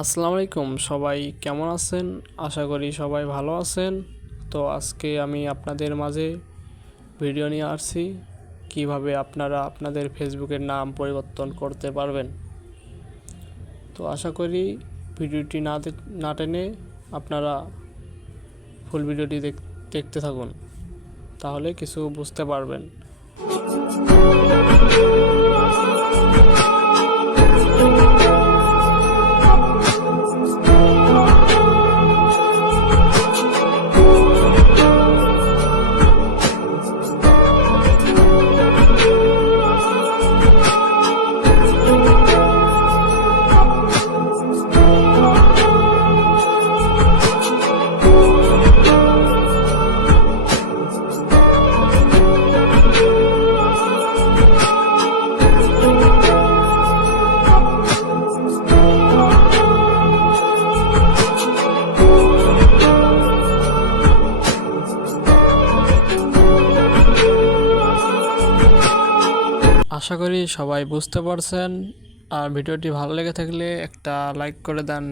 আসসালামু আলাইকুম, সবাই কেমন আছেন? আশা করি সবাই ভালো আছেন। তো আজকে আমি আপনাদের মাঝে ভিডিও নিয়ে আসছি কিভাবে আপনারা আপনাদের ফেসবুকের নাম পরিবর্তন করতে পারবেন। তো আশা করি ভিডিওটি না টেনে আপনারা ফুল ভিডিওটি দেখতে থাকুন, তাহলে কিছু বুঝতে পারবেন। আশা করি সবাই বুঝতে পারছেন। আর ভিডিওটি ভালো লেগে থাকলে একটা লাইক করে দেন।